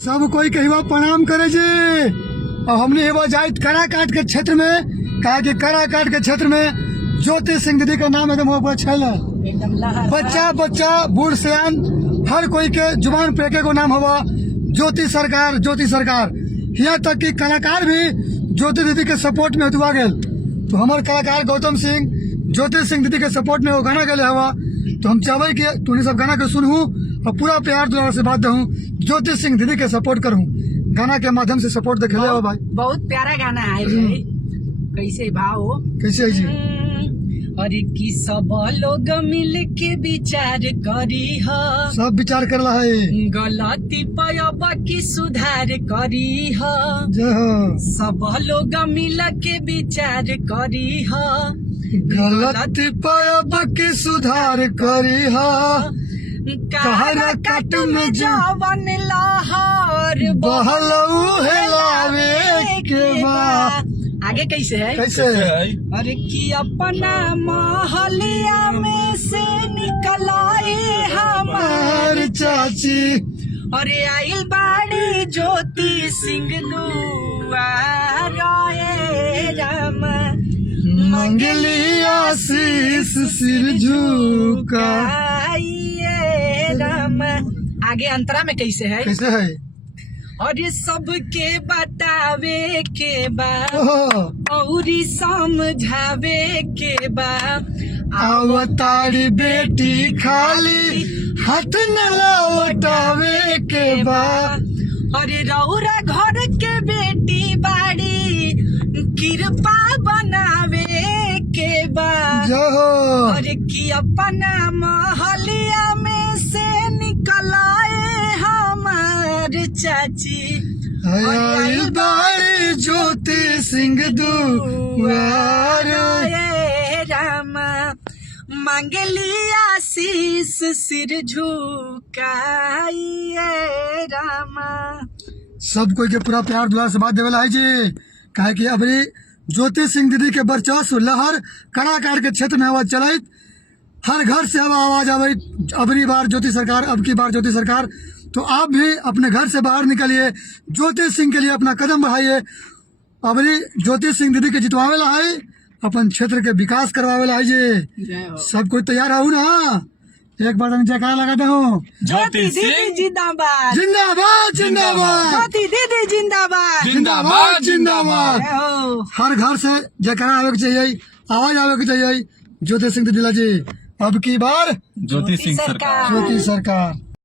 सब कोई कहिवा प्रणाम करे जी। और हमने एवं जाए काराकाट के क्षेत्र में, कहा कि काराकाट के क्षेत्र में ज्योति सिंह दीदी का नाम एकदम छैल है। बच्चा बच्चा बूढ़ सियान हर कोई के जुबान पे एक नाम हुआ ज्योति सरकार, ज्योति सरकार। यहाँ तक कि कलाकार भी ज्योति दीदी के सपोर्ट में हुआ गए। तो हमारे कलाकार गौतम सिंह ज्योति सिंह दीदी के सपोर्ट में वो गाना गए हवा। तो हम चाहे कि तुम सब गाना के सुनू और पूरा प्यार द्वारा से बात दू, ज्योति सिंह दीदी के सपोर्ट करूँ, गाना के माध्यम से सपोर्ट देखे हो भाई। बहुत प्यारा गाना है। कैसे भाव कैसे है जी? अरे कि सब लोग मिल के विचार करी ह, सब विचार कर रहा है, गलती पयब की सुधार करी ह। जय हो। सब लोग मिल के विचार करी ह, गलती पयब की सुधार करी ह। कहरा काट में जवन लहर बहलऊ है लावे के बा। आगे कैसे है? कैसे है? अरे कि अपना महलिया में से निकलाए हमार चाची। अरे आइल बाड़ी ज्योति सिंह दुआर राम, मंगली आशीष सिर झुका। राम। आगे अंतरा में कैसे है? कैसे है? और ये सबके बतावे के बा ओहो। और समझावे के बा। अवतारी बेटी खाली हाथ न लौटावे के बा। अरे रौरा घर के बेटी बाड़ी कृपा बनावे के बा। जहो। अरे कि अपना महलिया में से निकलाए हमार चाची। आइल बाड़ी ज्योति सिंह दुआर राम, मांगली आशीष सिर झुकाइए राम। सब कोई के पूरा प्यार दुलार से बात देवेला है जी। कहे कि अबरी ज्योति सिंह दीदी के वर्चस्व लहर कलाकार के क्षेत्र में आवाज चलाइत, हर घर से अब आवाज आवे अबरी बार ज्योति सरकार, अब की बार ज्योति सरकार। तो आप भी अपने घर से बाहर निकलिए, ज्योति सिंह के लिए अपना कदम बढ़ाइए। अबरी ज्योति सिंह दीदी के जितवावेला है, अपन क्षेत्र के विकास करवावेला है जी। सब कोई तैयार हो ना? एक बार हम जयकारा लगाते हूँ। ज्योति दीदी जिंदाबाद, जिंदाबाद जिंदाबाद। ज्योति दीदी जिंदाबाद, जिंदाबाद जिंदाबाद। हो। हर घर से जयकारा आवे के चाहिए, आवाज आवे के चाहिए। ज्योति सिंह दीदी जी अब की बार ज्योति सिंह सरकार। ज्योति सरकार।